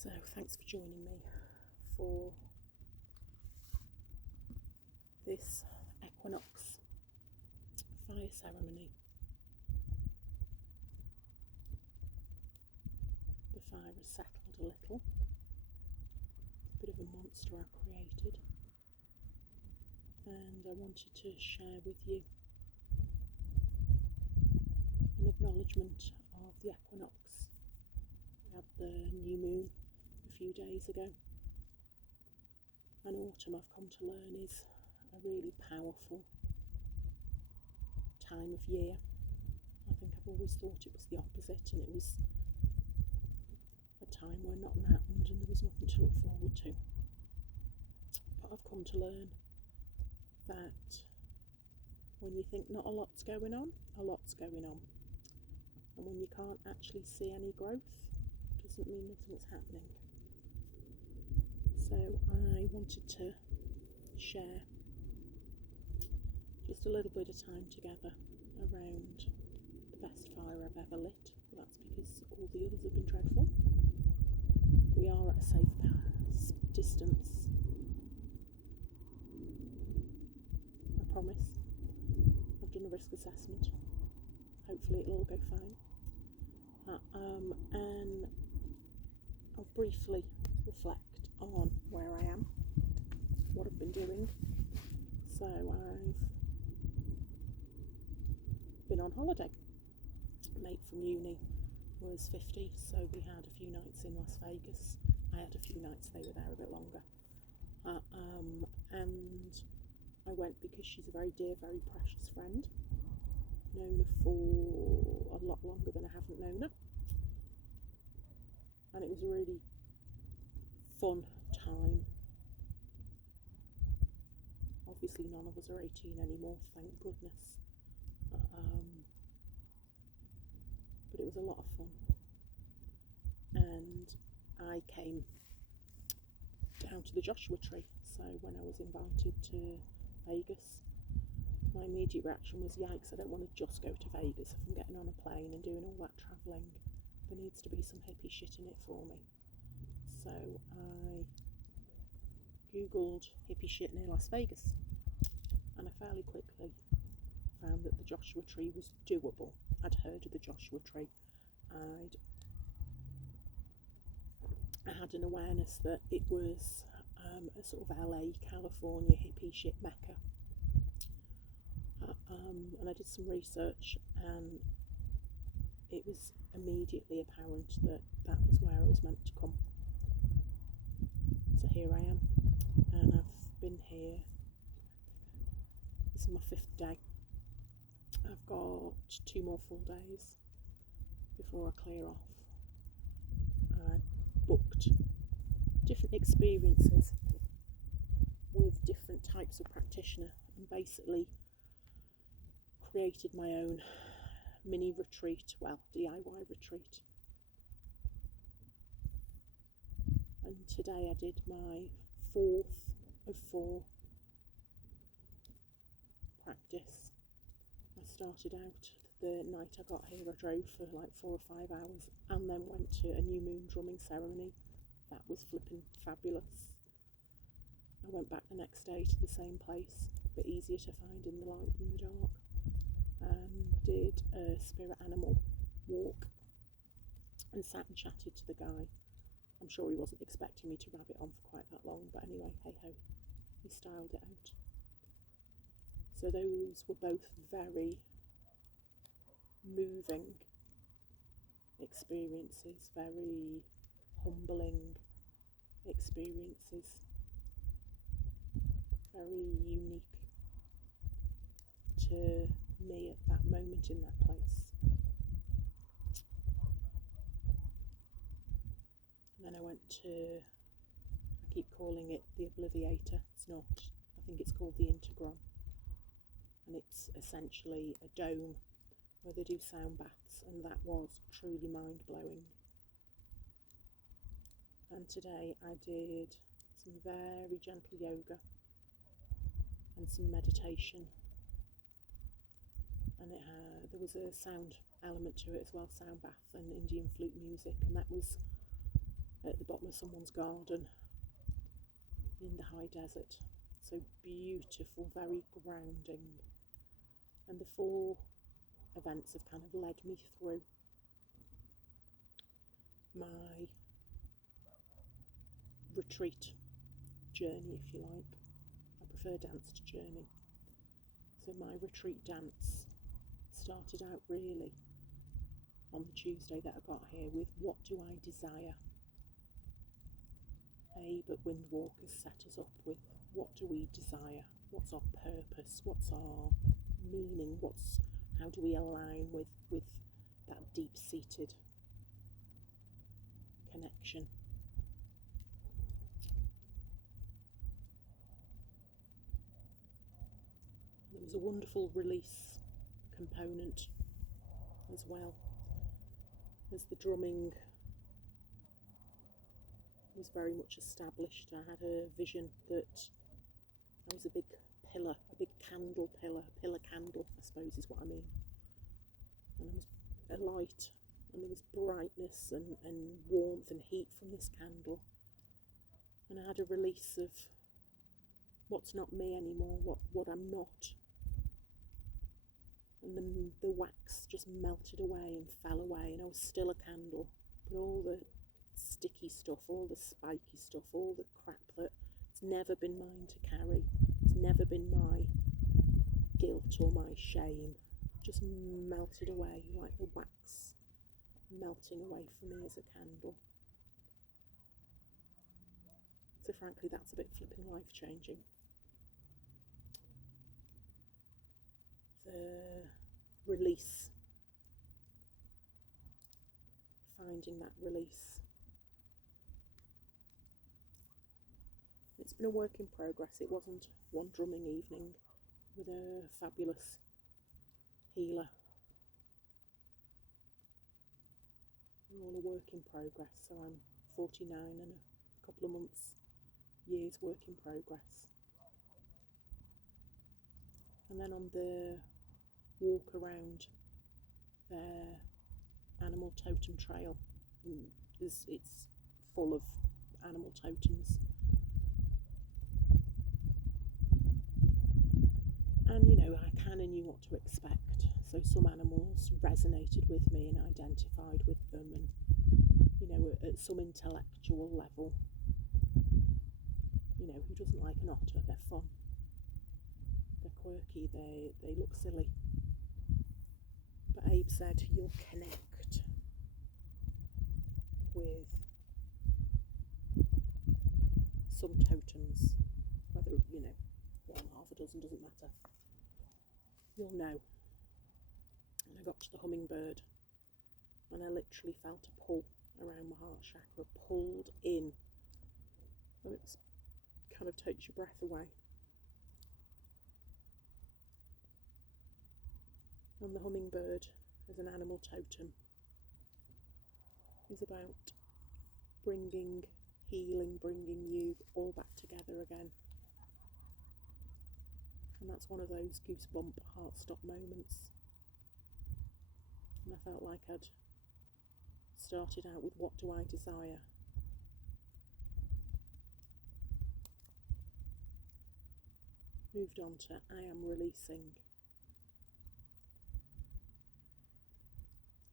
So thanks for joining me for this Equinox fire ceremony. The fire has settled a little. It's a bit of a monster I created, and I wanted to share with you an acknowledgement of the equinox. We had the new moon a few days ago, and autumn, I've come to learn, is a really powerful time of year. I think I've always thought it was the opposite, and it was a time where nothing happened and there was nothing to look forward to. But I've come to learn that when you think not a lot's going on, a lot's going on. And when you can't actually see any growth, doesn't mean nothing's happening. So I wanted to share just a little bit of time together around the best fire I've ever lit. But that's because all the others have been dreadful. We are at a safe distance, I promise. I've done a risk assessment. Hopefully it'll all go fine. And I'll briefly reflect on where I am, what I've been doing. So I've been on holiday. A mate from uni was 50, so we had a few nights in Las Vegas. I had a few nights, they were there a bit longer. And I went because she's a very dear, very precious friend. Known her for a lot longer than I haven't known her. And it was a really fun time. Obviously none of us are 18 anymore, thank goodness. But it was a lot of fun. And I came down to the Joshua Tree. So when I was invited to Vegas, my immediate reaction was, yikes, I don't want to just go to Vegas. If I'm getting on a plane and doing all that travelling, there needs to be some hippie shit in it for me. So I googled hippie shit near Las Vegas, and I fairly quickly found that the Joshua Tree was doable. I'd heard of the Joshua Tree. I had an awareness that it was a sort of LA, California hippie shit mecca. And I did some research, and it was immediately apparent that that was where I was meant to come. So here I am, and I've been here. This is my 5th day. I've got 2 more full days before I clear off. I booked different experiences with different types of practitioner, and basically created my own mini retreat, well, DIY retreat. And today I did my 4th of 4 practice. I started out the night I got here. I drove for like 4 or 5 hours and then went to a new moon drumming ceremony. That was flipping fabulous. I went back the next day to the same place, but easier to find in the light than the dark, and did a spirit animal walk and sat and chatted to the guy. I'm sure he wasn't expecting me to rabbit on for quite that long, but anyway, hey ho, he styled it out. So those were both very moving experiences, very humbling experiences, very unique to me at that moment in that place. And then I went to, I keep calling it the Obliviator, it's not, I think it's called the Integron, and it's essentially a dome where they do sound baths, and that was truly mind-blowing. And today I did some very gentle yoga and some meditation, and there was a sound element to it as well, sound bath and Indian flute music, and that was at the bottom of someone's garden in the high desert. So beautiful, very grounding. And the 4 events have kind of led me through my retreat journey, if you like. I prefer dance to journey. So my retreat dance started out really on the Tuesday that I got here with what do I desire? But Windwalkers set us up with what do we desire? What's our purpose? What's our meaning? How do we align with that deep-seated connection? There was a wonderful release component as well, as the drumming was very much established. I had a vision that I was a big pillar, a big candle pillar, a pillar candle, I suppose is what I mean. And I was a light, and there was brightness and warmth and heat from this candle. And I had a release of what's not me anymore, what I'm not. And then the wax just melted away and fell away, and I was still a candle, but all the sticky stuff, all the spiky stuff, all the crap that's never been mine to carry, it's never been my guilt or my shame, just melted away like the wax melting away from me as a candle. So frankly, that's a bit flipping life-changing. The release, finding that release. It's been a work in progress. It wasn't one drumming evening with a fabulous healer. We're all a work in progress, so I'm 49 and a couple of years work in progress. And then on the walk around their animal totem trail, it's full of animal totems. And I kind of knew what to expect. So some animals resonated with me and identified with them, and at some intellectual level, who doesn't like an otter? They're fun, they're quirky, they look silly. But Abe said you'll connect with some totems, whether one, half a dozen, doesn't matter. You'll know. And I got to the hummingbird, and I literally felt a pull around my heart chakra, pulled in, and it kind of takes your breath away. And the hummingbird as an animal totem is about bringing healing, bringing you all back together again. And that's one of those goosebump, heart stop moments. And I felt like I'd started out with what do I desire? Moved on to I am releasing,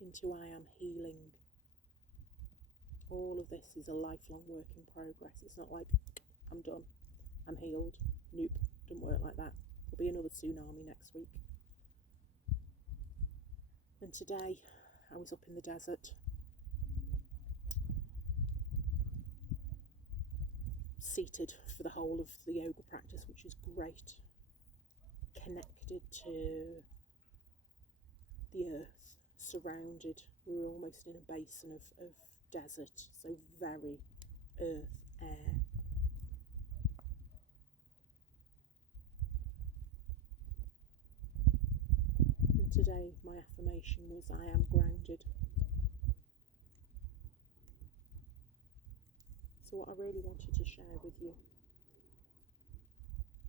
into I am healing. All of this is a lifelong work in progress. It's not like I'm done, I'm healed. Nope, doesn't work like that. There'll be another tsunami next week. And today I was up in the desert, seated for the whole of the yoga practice, which is great, connected to the earth, surrounded. We were almost in a basin of desert, so very earth, air. And today my affirmation was I am grounded. So what I really wanted to share with you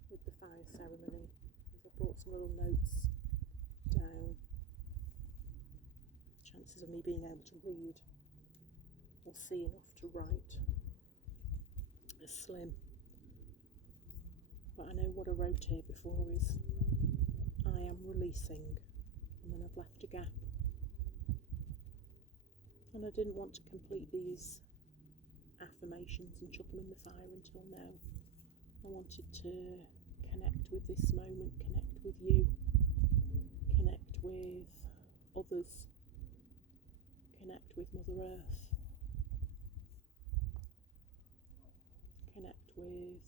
with the fire ceremony is I brought some little notes down, chances of me being able to read, or see enough to write a slim. But I know what I wrote here before is I am releasing, and then I've left a gap. And I didn't want to complete these affirmations and chuck them in the fire until now. I wanted to connect with this moment, connect with you, connect with others, connect with Mother Earth, connect with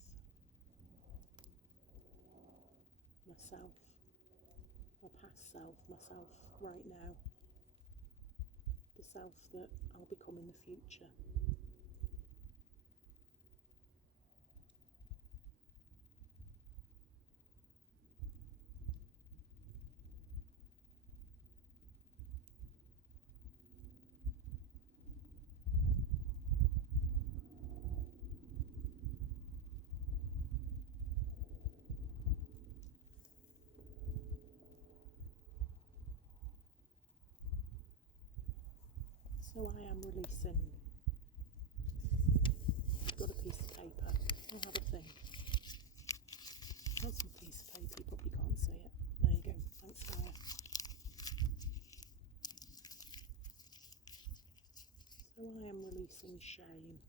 myself, my past self, myself right now, the self that I'll become in the future. So I am releasing. I've got a piece of paper. I'll have a think. That's some piece of paper, you probably can't see it. There you go. Thanks, Fire. So I am releasing shame.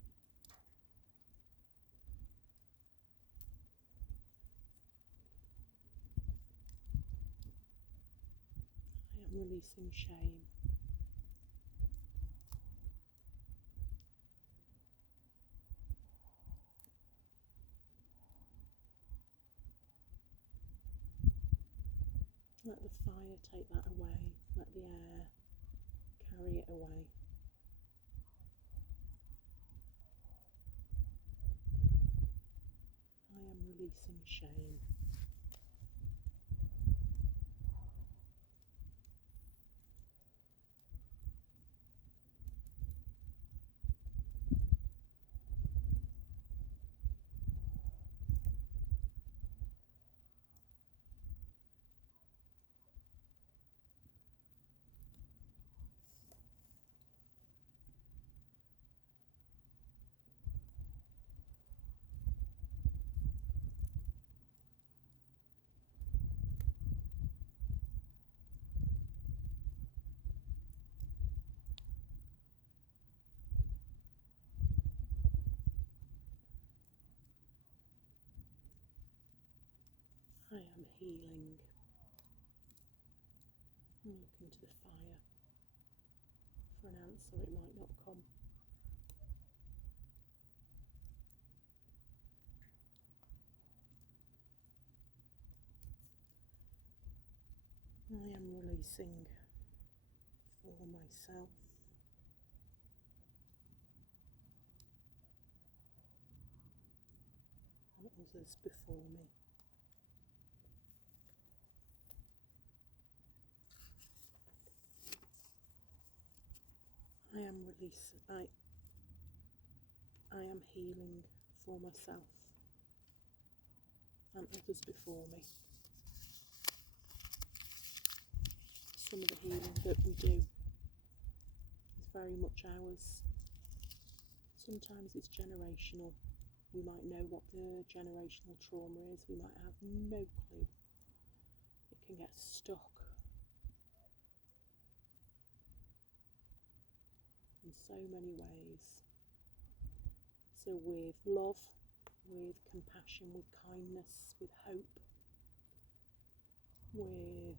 I am releasing shame. Let the fire take that away. Let the air carry it away. I am releasing shame. I am healing. I'm looking to the fire for an answer. It might not come. I am releasing for myself. And others before me. I am releasing. I am healing for myself and others before me. Some of the healing that we do is very much ours. Sometimes it's generational. We might know what the generational trauma is. We might have no clue. It can get stuck in so many ways. So with love, with compassion, with kindness, with hope, with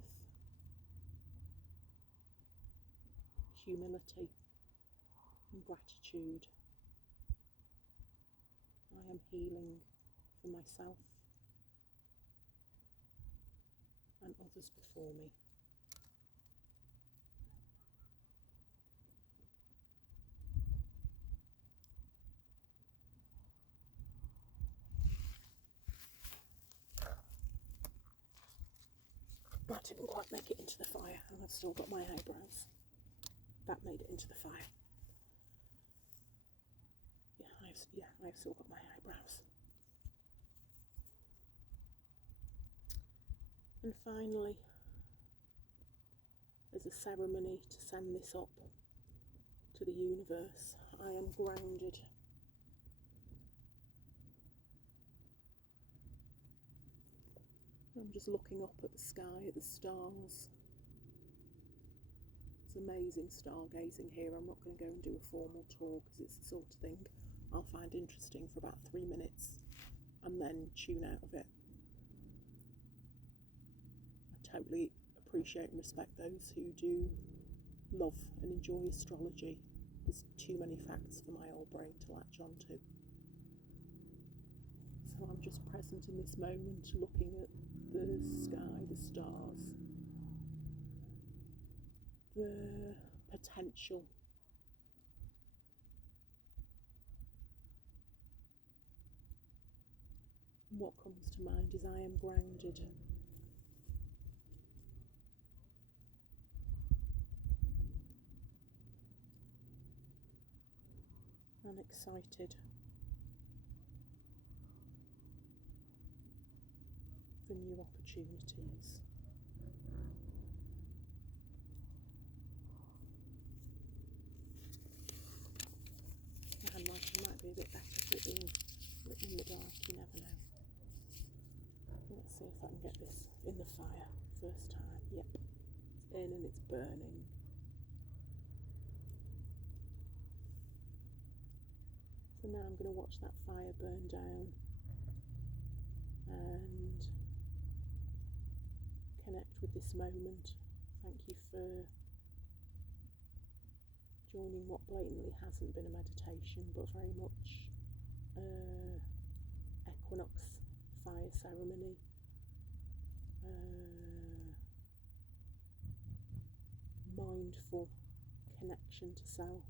humility and gratitude, I am healing for myself and others before me. That didn't quite make it into the fire, and I've still got my eyebrows. That made it into the fire. I've still got my eyebrows. And finally, there's a ceremony to send this up to the universe. I am grounded. I'm just looking up at the sky, at the stars. It's amazing stargazing here. I'm not going to go and do a formal tour because it's the sort of thing I'll find interesting for about 3 minutes and then tune out of it. I totally appreciate and respect those who do love and enjoy astrology. There's too many facts for my old brain to latch onto. So I'm just present in this moment, looking at the sky, the stars, the potential. And what comes to mind is I am grounded. And excited for new opportunities. My handwriting might be a bit better for it being written in the dark, you never know. Let's see if I can get this in the fire first time. Yep, it's in and it's burning. So now I'm going to watch that fire burn down and connect with this moment. Thank you for joining what blatantly hasn't been a meditation, but very much Equinox fire ceremony. Mindful connection to self.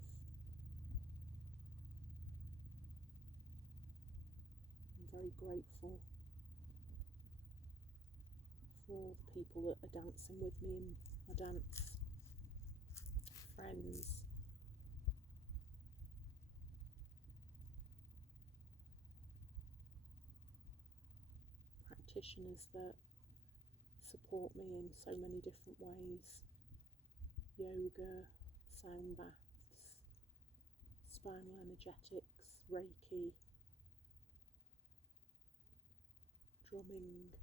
I'm very grateful for all the people that are dancing with me in my dance, friends, practitioners that support me in so many different ways. Yoga, sound baths, spinal energetics, Reiki, drumming,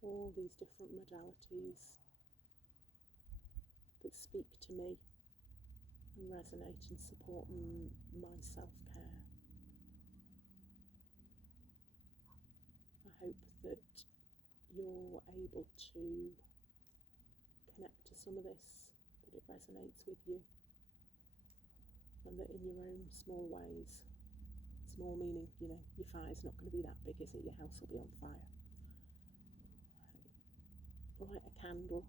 all these different modalities that speak to me and resonate and support my self-care. I hope that you're able to connect to some of this, that it resonates with you, and that in your own small ways, small meaning, your fire's not going to be that big, is it? Your house will be on fire. Light a candle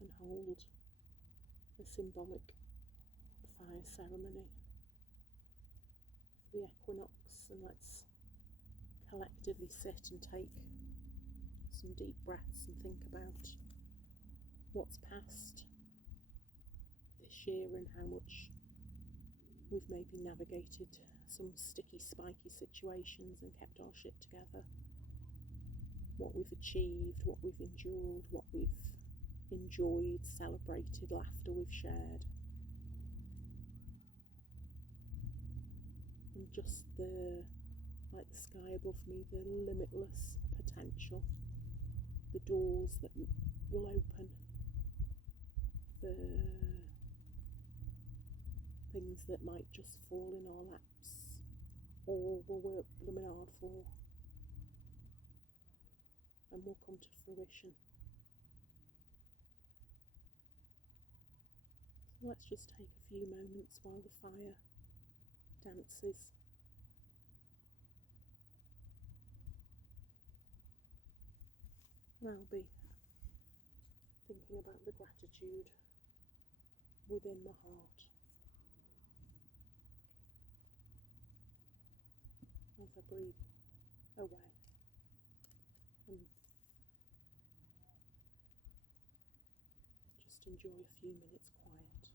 and hold a symbolic fire ceremony for the equinox, and let's collectively sit and take some deep breaths and think about what's past this year and how much we've maybe navigated some sticky, spiky situations and kept our shit together. What we've achieved, what we've endured, what we've enjoyed, celebrated, laughter we've shared. And just like the sky above me, the limitless potential, the doors that will open, the things that might just fall in our laps, or we'll work blooming hard for, and will come to fruition. So let's just take a few moments while the fire dances. And I'll be thinking about the gratitude within my heart as I breathe away and just enjoy a few minutes quiet.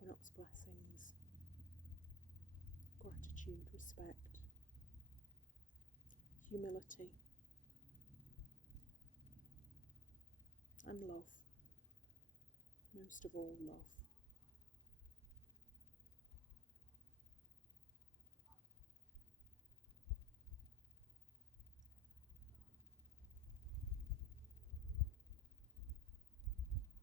Equinox blessings, gratitude, respect, humility, and love. Most of all, love.